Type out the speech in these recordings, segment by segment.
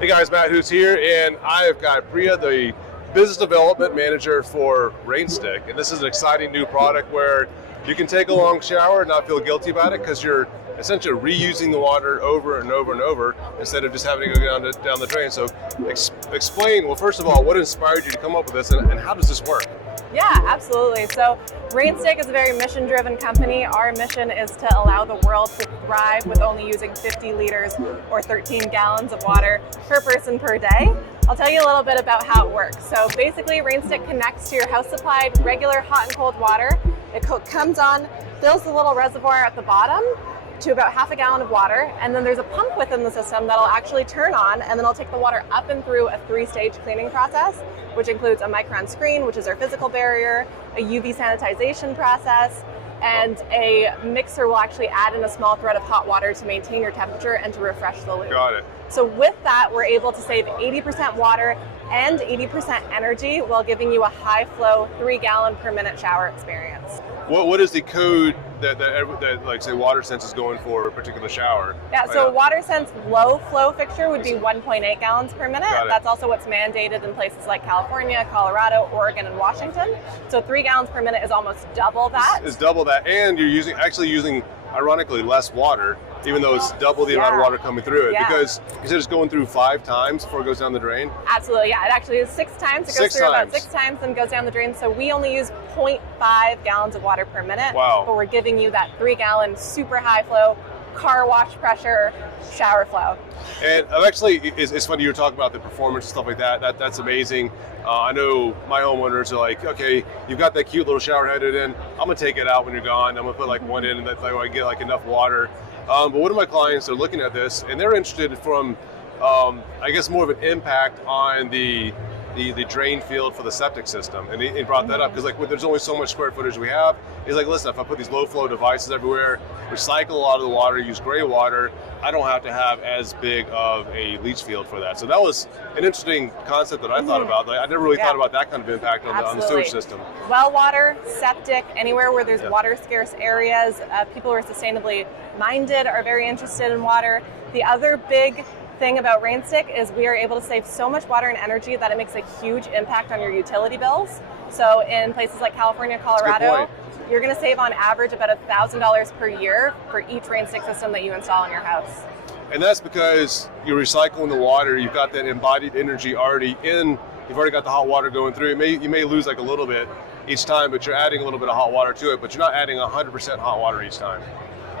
Hey guys, Matt Hoos here, and I've got Priya, the Business Development Manager for RainStick. And this is an exciting new product where you can take a long shower and not feel guilty about it because you're essentially reusing the water over and over and over instead of just having to go down the drain. So explain, well, first of all, what inspired you to come up with this and how does this work? Yeah, absolutely. So RainStick is a very mission-driven company. Our mission is to allow the world to thrive with only using 50 liters or 13 gallons of water per person per day. I'll tell you a little bit about how it works. So basically, RainStick connects to your house-supplied regular hot and cold water. It comes on, fills the little reservoir at the bottom to about half a gallon of water, and then there's a pump within the system that'll actually turn on, and then it'll take the water up and through a 3-stage cleaning process, which includes a micron screen, which is our physical barrier, a UV sanitization process, and a mixer will actually add in a small thread of hot water to maintain your temperature and to refresh the loop. Got it. So with that, we're able to save 80% water and 80% energy while giving you a high flow 3 gallon per minute shower experience. What is the code that like say WaterSense is going for a particular shower? Yeah, so WaterSense low flow fixture would be 1.8 gallons per minute. That's also what's mandated in places like California, Colorado, Oregon, and Washington. So 3 gallons per minute is almost double that. It's double that, and you're actually using ironically less water, even though it's double the amount of water coming through it, because you said it's going through 5 times before it goes down the drain? Absolutely, yeah. It actually is 6 times. It goes through about 6 times and goes down the drain. So we only use 0.5 gallons of water per minute. Wow. But we're giving you that 3 gallon super high flow, car wash pressure, shower flow. And actually, it's funny you were talking about the performance and stuff like that. That's amazing. I know my homeowners are like, okay, you've got that cute little shower headed in. I'm gonna take it out when you're gone. I'm gonna put like one in, and that's like I get like enough water. But one of my clients are looking at this, and they're interested from, I guess, more of an impact on the drain field for the septic system, and he brought that up because like there's only so much square footage we have. He's like, listen, if I put these low flow devices everywhere, recycle a lot of the water, use gray water, I don't have to have as big of a leach field for that. So that was an interesting concept that I thought about. Like, I never really thought about that kind of impact on the sewage system. Well water, septic, anywhere where there's water scarce areas, people who are sustainably minded are very interested in water. The other big thing about RainStick is we are able to save so much water and energy that it makes a huge impact on your utility bills. So in places like California, Colorado, you're going to save on average about $1,000 per year for each RainStick system that you install in your house. And that's because you're recycling the water. You've got that embodied energy already in. You've already got the hot water going through. You may lose like a little bit each time, but you're adding a little bit of hot water to it. But you're not adding 100% hot water each time.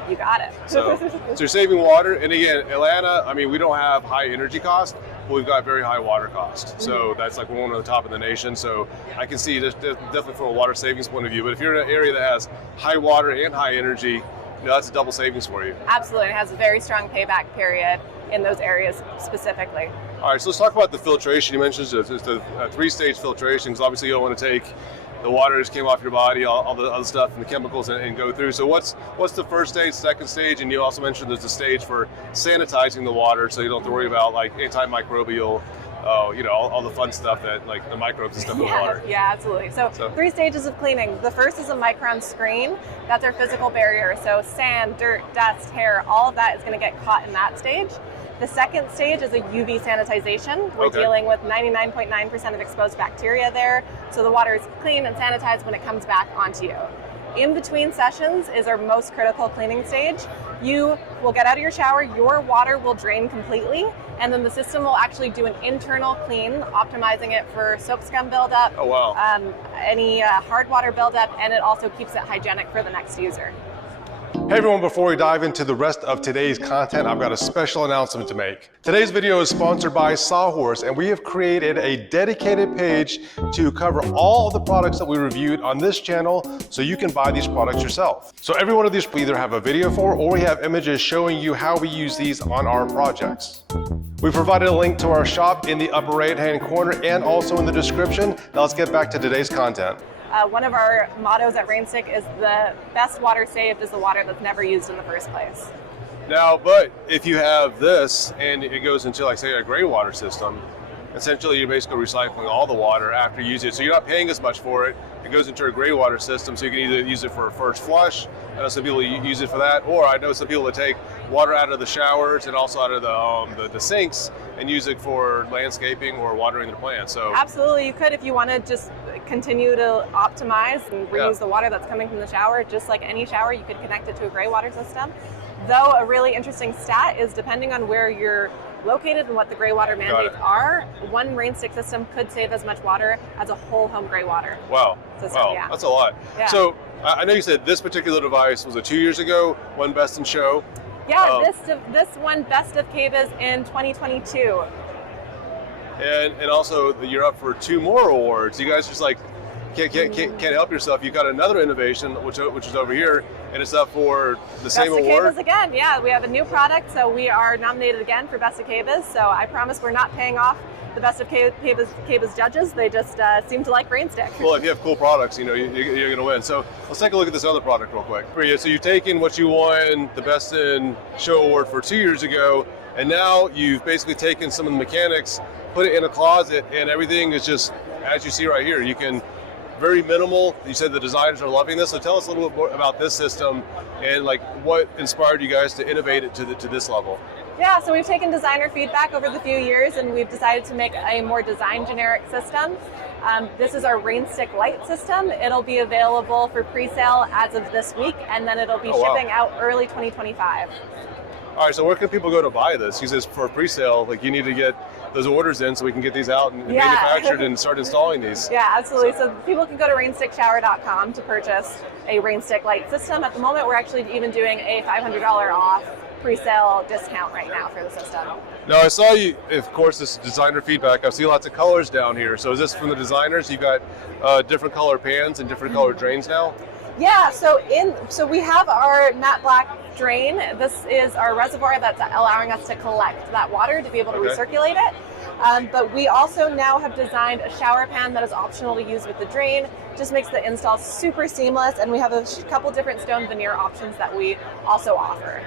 You got it. So you're saving water, and again, Atlanta, I mean, we don't have high energy cost, but we've got very high water cost. So that's like one of the top of the nation. So I can see this definitely from a water savings point of view. But if you're in an area that has high water and high energy, that's a double savings for you. Absolutely, it has a very strong payback period in those areas specifically. All right, so let's talk about the filtration. You mentioned it's a 3-stage filtration, because obviously you don't want to take the water just came off your body, all the other stuff and the chemicals and go through. So what's the first stage, second stage, and you also mentioned there's a stage for sanitizing the water, so you don't have to worry about like antimicrobial, all the fun stuff that like the microbes and stuff in the water. Yeah, absolutely. So 3 stages of cleaning. The first is a micron screen. That's our physical barrier. So sand, dirt, dust, hair, all of that is going to get caught in that stage. The second stage is a UV sanitization. We're dealing with 99.9% of exposed bacteria there, so the water is clean and sanitized when it comes back onto you. In between sessions is our most critical cleaning stage. You will get out of your shower, your water will drain completely, and then the system will actually do an internal clean, optimizing it for soap scum buildup, any hard water buildup, and it also keeps it hygienic for the next user. Hey everyone, before we dive into the rest of today's content, I've got a special announcement to make. Today's video is sponsored by Sawhorse, and we have created a dedicated page to cover all of the products that we reviewed on this channel so you can buy these products yourself. So every one of these we either have a video for or we have images showing you how we use these on our projects. We provided a link to our shop in the upper right-hand corner and also in the description. Now let's get back to today's content. One of our mottos at RainStick is the best water saved is the water that's never used in the first place. Now, but if you have this and it goes into, like, say, a gray water system, essentially you're basically recycling all the water after you use it. So you're not paying as much for it. It goes into a gray water system, so you can either use it for a first flush. I know some people use it for that, or I know some people that take water out of the showers and also out of the sinks and use it for landscaping or watering their plants. So absolutely, you could if you want to just continue to optimize and reuse the water that's coming from the shower. Just like any shower, you could connect it to a gray water system. Though a really interesting stat is depending on where you're located and what the gray water mandates are, one RainStick system could save as much water as a whole home gray water system. Wow, that's a lot. Yeah. So I know you said this particular device was 2 years ago, won Best in Show. Yeah, this won Best of KBIS in 2022. And also you're up for 2 more awards. You guys just like can't help yourself. You got another innovation, which is over here, and it's up for the same award. Best of KBIS again. Yeah, we have a new product, so we are nominated again for Best of KBIS. So I promise we're not paying off the Best of KBIS judges. They just seem to like RainStick. Well, if you have cool products, you're going to win. So let's take a look at this other product real quick. Priya, so you've taken what you won the Best in Show award for 2 years ago, and now you've basically taken some of the mechanics, put it in a closet, and everything is just as you see right here. You can very minimal. You said the designers are loving this, so tell us a little bit more about this system and like what inspired you guys to innovate it to this level. Yeah, so we've taken designer feedback over the few years and we've decided to make a more design generic system. This is our RainStick Lite system. It'll be available for pre-sale as of this week, and then it'll be shipping out early 2025. All right, so where can people go to buy this? He says for pre-sale, like you need to get those orders in so we can get these out and manufactured and start installing these. Yeah, absolutely. So people can go to rainstickshower.com to purchase a RainStick Lite system. At the moment, we're actually even doing a $500 off pre-sale discount right now for the system. Now I saw you, of course, this designer feedback. I see lots of colors down here. So is this from the designers? You got different color pans and different color drains now? Yeah, so we have our matte black drain. This is our reservoir that's allowing us to collect that water to be able to recirculate it. But we also now have designed a shower pan that is optional to use with the drain. Just makes the install super seamless, and we have a couple different stone veneer options that we also offer.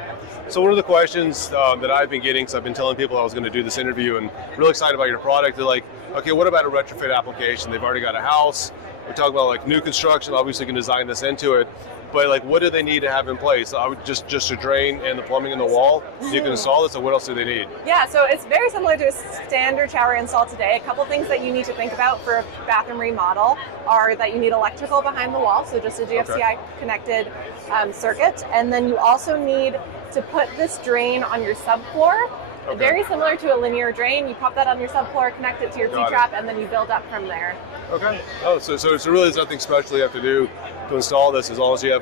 So one of the questions that I've been getting, so I've been telling people I was going to do this interview and really excited about your product, they're like, okay, what about a retrofit application? They've already got a house. We talk about like new construction, obviously you can design this into it, but like what do they need to have in place? I would just a drain and the plumbing in the wall. You can install this, so what else do they need? Yeah, so it's very similar to a standard shower install today. A couple things that you need to think about for a bathroom remodel are that you need electrical behind the wall, so just a GFCI connected circuit, and then you also need to put this drain on your subfloor. Very similar to a linear drain. You pop that on your subfloor, connect it to your P-trap, and then you build up from there. Okay. Oh, so really there's nothing special you have to do to install this. As long as you have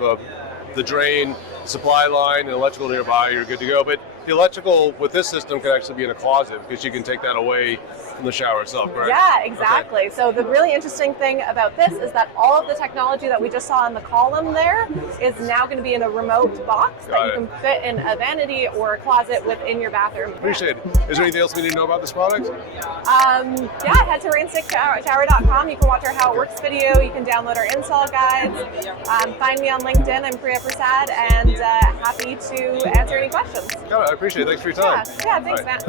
the drain, supply line, and electrical nearby, you're good to go. But the electrical with this system can actually be in a closet because you can take that away from the shower itself, correct? Yeah, exactly. Okay. So the really interesting thing about this is that all of the technology that we just saw in the column there is now going to be in a remote box that you can fit in a vanity or a closet within your bathroom. Appreciate it. Is there anything else we need to know about this product? Head to rainstickshower.com. You can watch our How It Works video. You can download our install guides. Find me on LinkedIn. I'm Priya Prasad, and happy to answer any questions. Got it. I appreciate it. Thanks for your time. Yeah, thanks, Matt. Thanks.